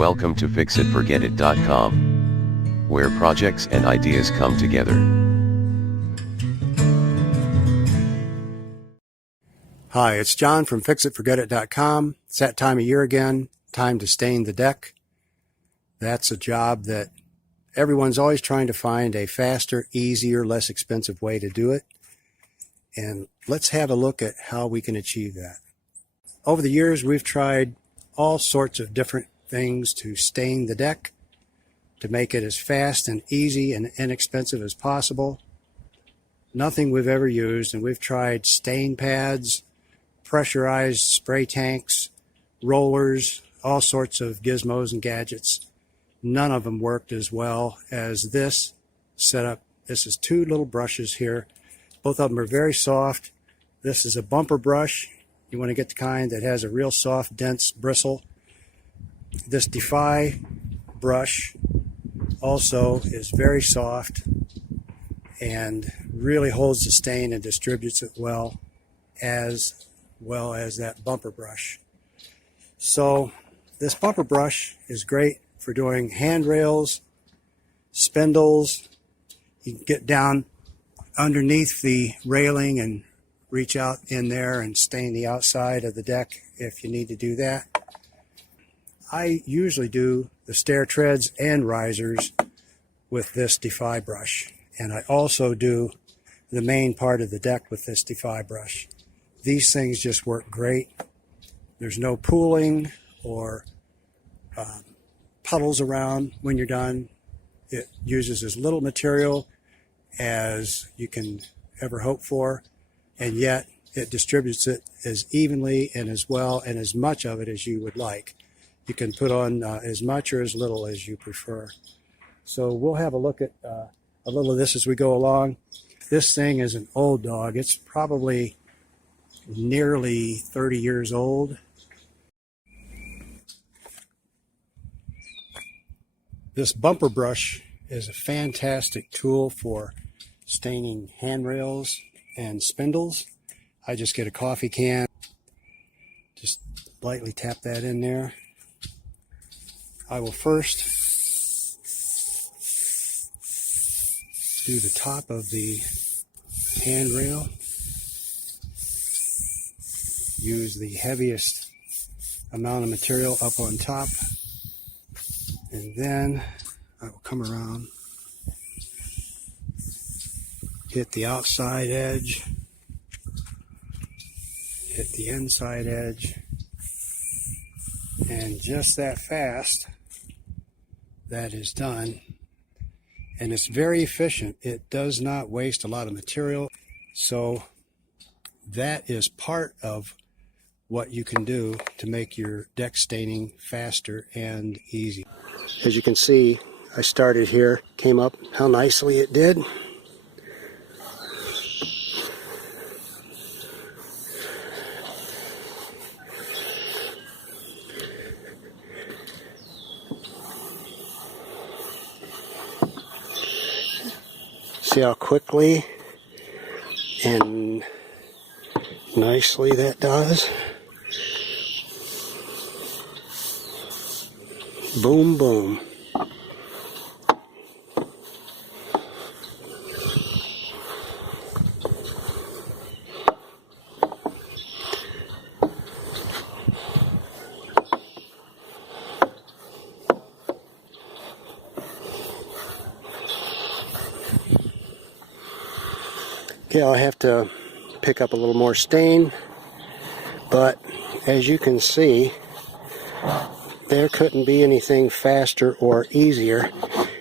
Welcome to fixitforgetit.com, where projects and ideas come together. Hi, it's John from fixitforgetit.com. It's that time of year again, time to stain the deck. That's a job that everyone's always trying to find a faster, easier, less expensive way to do it. And let's have a look at how we can achieve that. Over the years, we've tried all sorts of different things to stain the deck, to make it as fast and easy and inexpensive as possible. Nothing we've ever used, and we've tried stain pads, pressurized spray tanks, rollers, all sorts of gizmos and gadgets. None of them worked as well as this setup. This is two little brushes here. Both of them are very soft. This is a bumper brush. You want to get the kind that has a real soft, dense bristle. This DEFY brush also is very soft and really holds the stain and distributes it well as that bumper brush. So this bumper brush is great for doing handrails, spindles. You can get down underneath the railing and reach out in there and stain the outside of the deck if you need to do that. I usually do the stair treads and risers with this DEFY brush, and I also do the main part of the deck with this DEFY brush. These things just work great. There's no pooling or puddles around when you're done. It uses as little material as you can ever hope for, and yet it distributes it as evenly and as well and as much of it as you would like. You can put on as much or as little as you prefer. So we'll have a look at a little of this as we go along. This thing is an old dog. It's probably nearly 30 years old. This bumper brush is a fantastic tool for staining handrails and spindles. I just get a coffee can, just lightly tap that in there. I will first do the top of the handrail, use the heaviest amount of material up on top, and then I will come around, hit the outside edge, hit the inside edge, and just that fast, that is done. And it's very efficient. It does not waste a lot of material. So that is part of what you can do to make your deck staining faster and easy. As you can see, I started here, came up, how nicely it did. See how quickly and nicely that does. Boom, boom. Okay, I'll have to pick up a little more stain, but as you can see, there couldn't be anything faster or easier.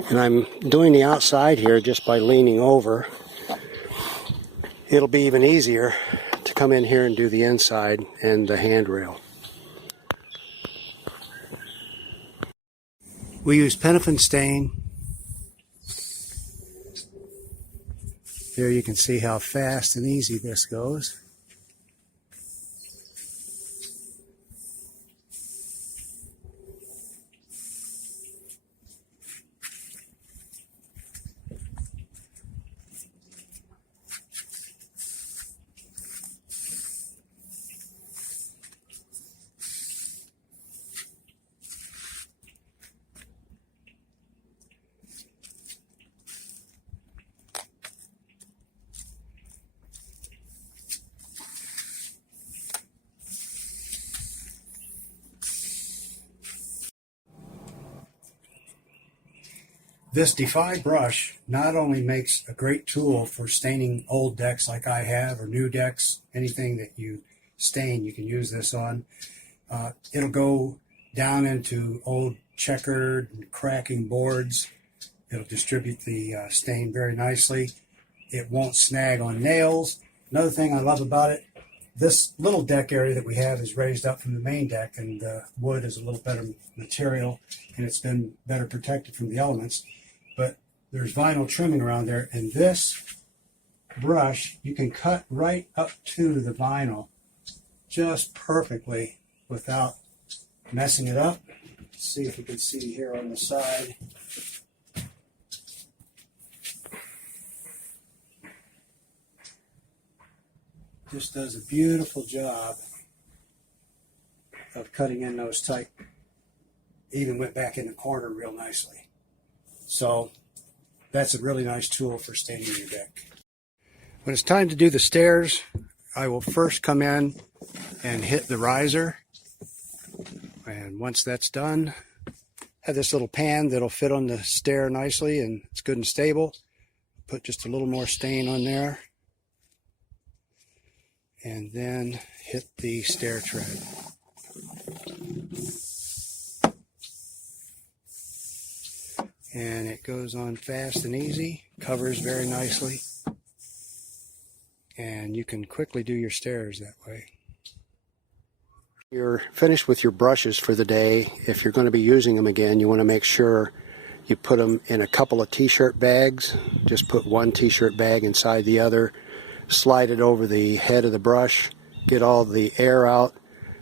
And I'm doing the outside here just by leaning over. It'll be even easier to come in here and do the inside and the handrail. We use Penofin stain. There you can see how fast and easy this goes. This DEFY brush not only makes a great tool for staining old decks like I have, or new decks, anything that you stain, you can use this on. It'll go down into old checkered and cracking boards. It'll distribute the stain very nicely. It won't snag on nails. Another thing I love about it, this little deck area that we have is raised up from the main deck, and the wood is a little better material, and it's been better protected from the elements. But there's vinyl trimming around there, and this brush, you can cut right up to the vinyl just perfectly without messing it up. Let's see if you can see here on the side. Just does a beautiful job of cutting in those tight. Even went back in the corner real nicely. So that's a really nice tool for staining your deck. When it's time to do the stairs, I will first come in and hit the riser. And once that's done, have this little pan that'll fit on the stair nicely, and it's good and stable. Put just a little more stain on there. And then hit the stair tread. And it goes on fast and easy, covers very nicely, and you can quickly do your stairs that way. You're finished with your brushes for the day. If you're going to be using them again, you want to make sure you put them in a couple of t-shirt bags. Just put one t-shirt bag inside the other. Slide it over the head of the brush, get all the air out,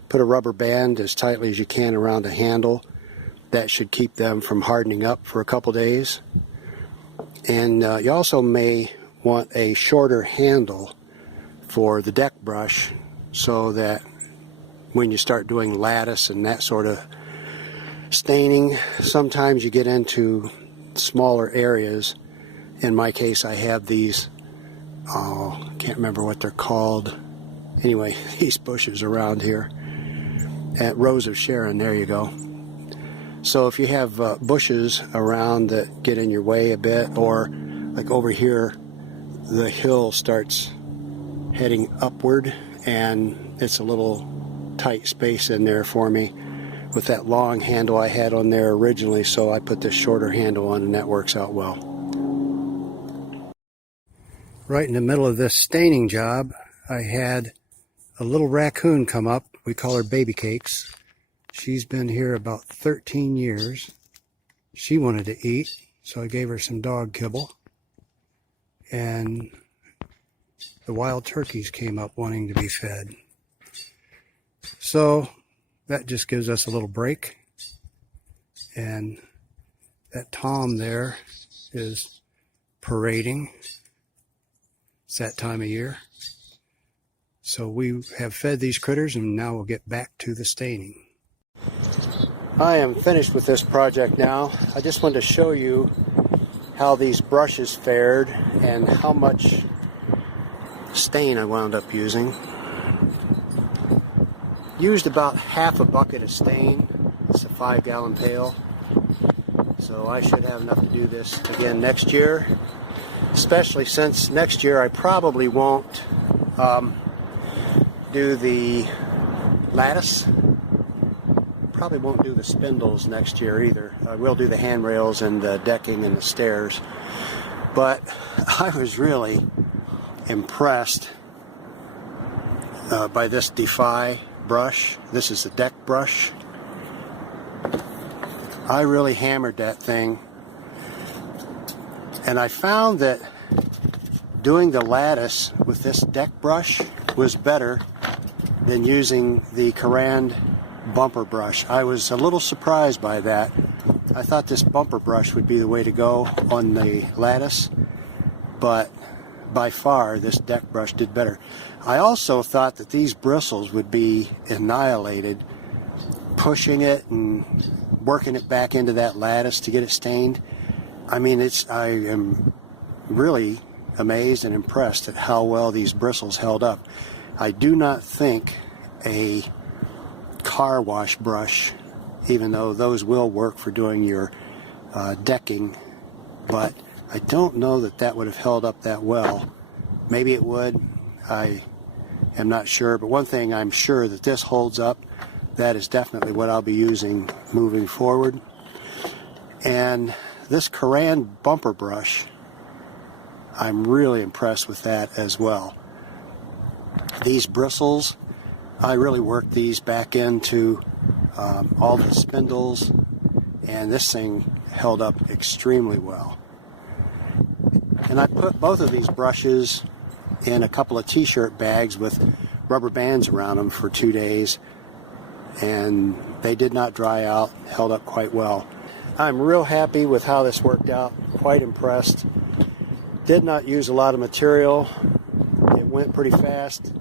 put a rubber band as tightly as you can around the handle. That should keep them from hardening up for a couple days. And you also may want a shorter handle for the deck brush, so that when you start doing lattice and that sort of staining, sometimes you get into smaller areas. In my case, I have these, can't remember what they're called. Anyway, these bushes around here at Rose of Sharon, there you go. So if you have bushes around that get in your way a bit, or like over here, the hill starts heading upward and it's a little tight space in there for me with that long handle I had on there originally, so I put this shorter handle on, and that works out well. Right in the middle of this staining job, I had a little raccoon come up. We call her Baby Cakes. She's been here about 13 years. She wanted to eat, so I gave her some dog kibble. And the wild turkeys came up wanting to be fed. So that just gives us a little break. And that Tom there is parading. It's that time of year. So we have fed these critters, and now we'll get back to the staining. I am finished with this project now. I just wanted to show you how these brushes fared and how much stain I wound up using. Used about half a bucket of stain. It's a 5-gallon pail. So I should have enough to do this again next year. Especially since next year I probably won't do the lattice. Probably won't do the spindles next year either. I will do the handrails and the decking and the stairs. But I was really impressed by this DEFY brush. This is the deck brush. I really hammered that thing. And I found that doing the lattice with this deck brush was better than using the Carrand bumper brush. I was a little surprised by that. I thought this bumper brush would be the way to go on the lattice, but by far this deck brush did better. I also thought that these bristles would be annihilated pushing it and working it back into that lattice to get it stained. I mean, I am really amazed and impressed at how well these bristles held up. I do not think a car wash brush, even though those will work for doing your decking, but I don't know that that would have held up that well. Maybe it would. I am not sure, but one thing I'm sure that this holds up. That is definitely what I'll be using moving forward. And this Carrand bumper brush, I'm really impressed with that as well. These bristles, I really worked these back into all the spindles, and this thing held up extremely well. And I put both of these brushes in a couple of t-shirt bags with rubber bands around them for 2 days, and they did not dry out, held up quite well. I'm real happy with how this worked out, quite impressed. Did not use a lot of material. It went pretty fast.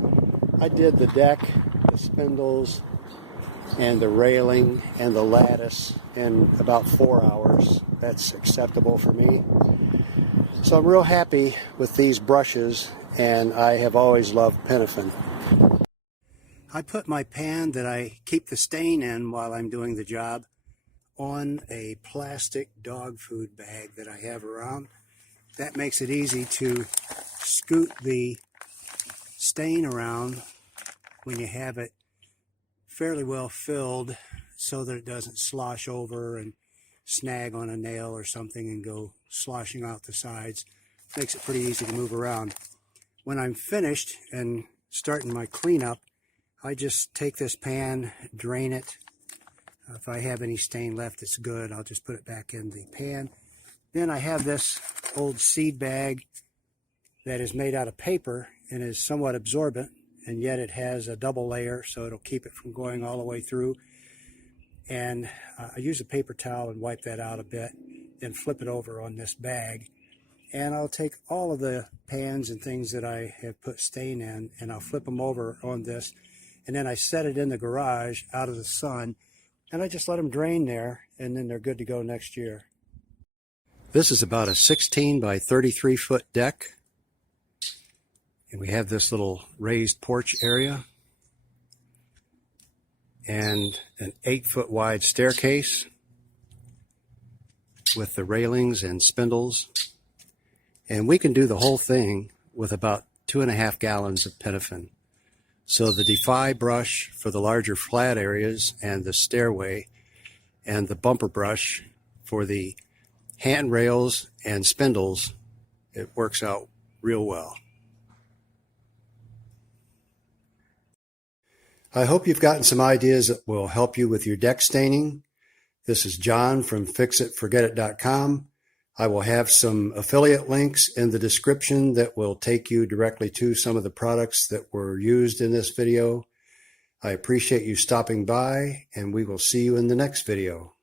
I did the deck, the spindles, and the railing and the lattice in about 4 hours. That's acceptable for me. So I'm real happy with these brushes, and I have always loved Penofin. I put my pan that I keep the stain in while I'm doing the job on a plastic dog food bag that I have around. That makes it easy to scoot the stain around when you have it fairly well filled, so that it doesn't slosh over and snag on a nail or something and go sloshing out the sides. Makes it pretty easy to move around. When I'm finished and starting my cleanup, I just take this pan, drain it. If I have any stain left, it's good. I'll just put it back in the pan. Then I have this old seed bag that is made out of paper and is somewhat absorbent, and yet it has a double layer, so it'll keep it from going all the way through. And I use a paper towel and wipe that out a bit, then flip it over on this bag. And I'll take all of the pans and things that I have put stain in, and I'll flip them over on this. And then I set it in the garage out of the sun, and I just let them drain there, and then they're good to go next year. This is about a 16 by 33 foot deck. And we have this little raised porch area and an 8-foot wide staircase with the railings and spindles. And we can do the whole thing with about 2.5 gallons of Penofin. So the DEFY brush for the larger flat areas and the stairway, and the bumper brush for the handrails and spindles, it works out real well. I hope you've gotten some ideas that will help you with your deck staining. This is John from fixitforgetit.com. I will have some affiliate links in the description that will take you directly to some of the products that were used in this video. I appreciate you stopping by, and we will see you in the next video.